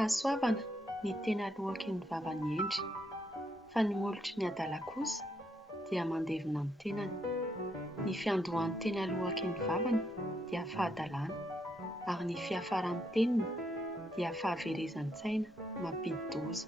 fahasoavana ny tena alohaky ny vavany endry, fa ny molotry ny adala kosa dia mandevona ny tenany. Ny fiandohan'ny tena alohaky ny vavany dia fahadalàna, ary ny fiafaran'ny teniny dia fahaverezan-tsaina mampidi-doza.